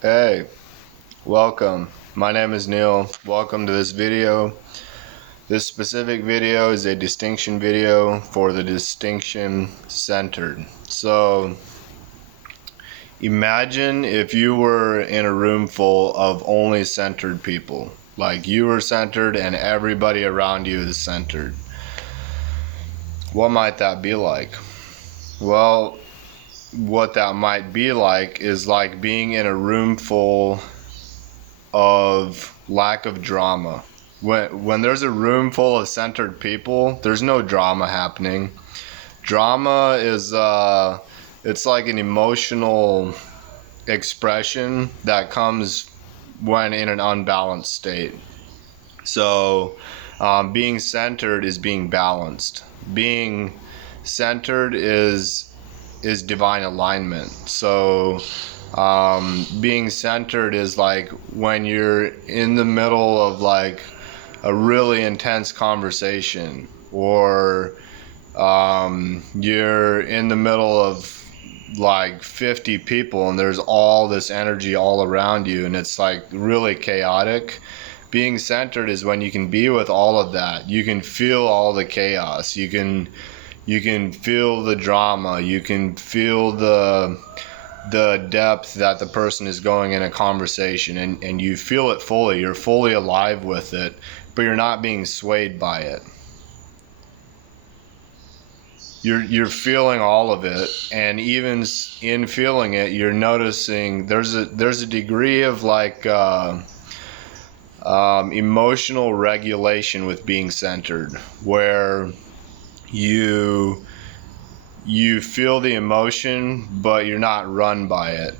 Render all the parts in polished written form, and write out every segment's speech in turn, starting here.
Hey, welcome. My name is Neal. Welcome to this video. This specific video is a distinction video for the distinction centered. So, imagine if you were in a room full of only centered people. Like you were centered and everybody around you is centered. What might that be like? Well, what that might be like is like being in a room full of lack of drama. When there's a room full of centered people, there's no drama happening. Drama is it's like an emotional expression that comes when in an unbalanced state. So being centered is being balanced. Being centered is divine alignment. So being centered is like when you're in the middle of like a really intense conversation, or you're in the middle of like 50 people and there's all this energy all around you and it's like really chaotic. Being centered is when you can be with all of that. You can feel all the chaos. You can feel the drama. You can feel the depth that the person is going in a conversation, and you feel it fully. You're fully alive with it, but you're not being swayed by it. You're feeling all of it, and even in feeling it, you're noticing there's a degree of like emotional regulation with being centered, where you feel the emotion, but you're not run by it.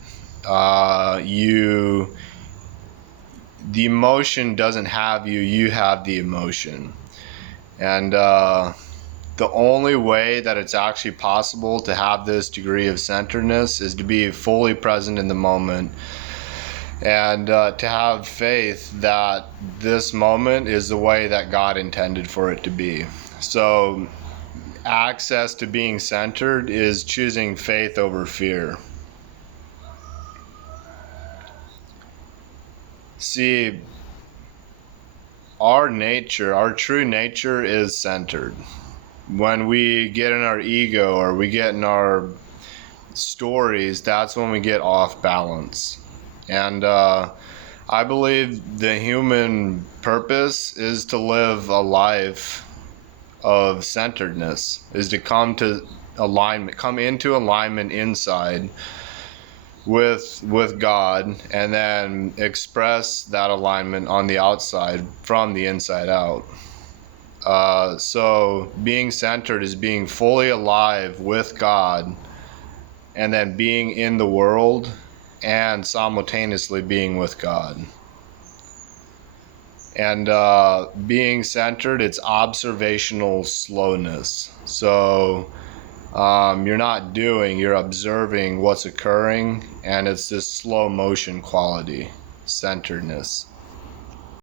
The emotion doesn't have you. You have the emotion, and the only way that it's actually possible to have this degree of centeredness is to be fully present in the moment, and to have faith that this moment is the way that God intended for it to be. So access to being centered is choosing faith over fear. See, our nature, our true nature is centered. When we get in our ego or we get in our stories, that's when we get off balance. And I believe the human purpose is to live a life of centeredness, is to come to alignment, come into alignment inside with God, and then express that alignment on the outside from the inside out. So being centered is being fully alive with God, and then being in the world and simultaneously being with God. And being centered, it's observational slowness. So you're not doing, you're observing what's occurring, and it's this slow motion quality, centeredness.